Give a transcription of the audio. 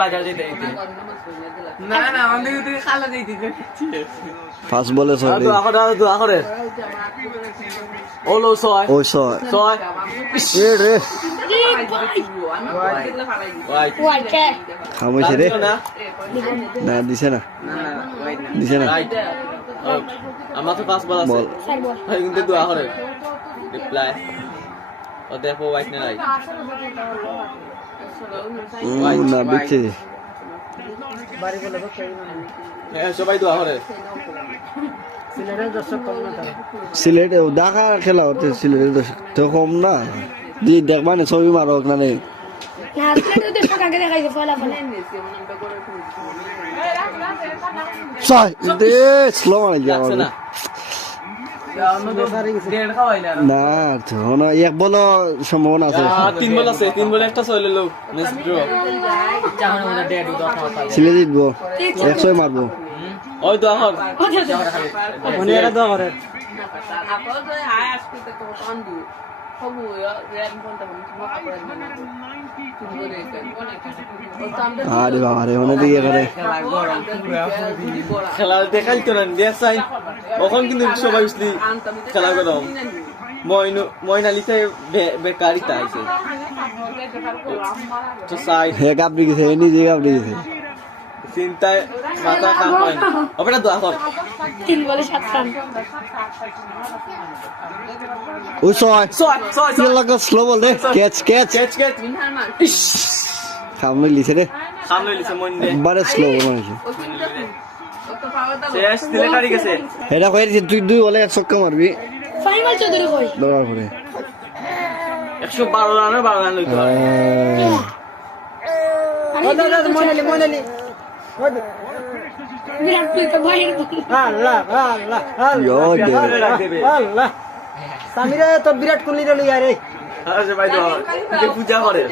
বাজার যেতে যেতে না না আমাদের থেকে খালা দিতে ফার্স্ট বলে ছয় দোয়া করে ওলো ছয় ওই ছয় ছয় এ রে ওয়াই খামইছে রে না দিছে না দিছে না রাইট আমার তো পাঁচ বল আছে বল ভাই কিন্তু দোয়া করে রিপ্লাই ও দেখো হোয়াইট না রাইট না বিচ্ছে হ্যাঁ সবাই দোয়া করে সিলেটে ঢাকা খেলা হচ্ছে সিলেটের দর্শক তো কম না জি দেখবা না ছবি মারক না নে স্লো মানে না তো না এক বলো সম্ভাবনা আছে তিন বল আছে তিন বলে একটা ছয় লইলো ম্যাচ ড্র সিলেট জিতবো 100 মারবো ওই দোয়া কর মনে দোয়া করে আরে বাবা রে মনে দিকে করে খেলা দেখাই তো না দেখাই ওখান কিন্তু সবাই উঠলি খেলা করো ময়নালিতে বেকারিতা আছে তো সাই হে গাবড়ি গেছে নিজে গাবড়ি গেছে চিন্তায় মাথা কাম হয় না ওটা দোয়া কর 3 বলে 7 রান ওই ছয় ছয় কি লাগা স্লো বল দে ক্যাচ সামনে লিছে রে সামনে লিছে মইন্দে বারে স্লো মানে শেষ দিলে কারি গেছে এটা কইছি তুই বলে এক ছক্কা মারবি ফাইনাল চৌধুরী কই দৌড়ার পরে 112 রানে 12 রান লইতো মনালি বিরাট তুই তো বাইরে আল্লাহ সামিরা তো বিরাট কোহলি রে লইয়া রে আরে ভাই তো পূজা করে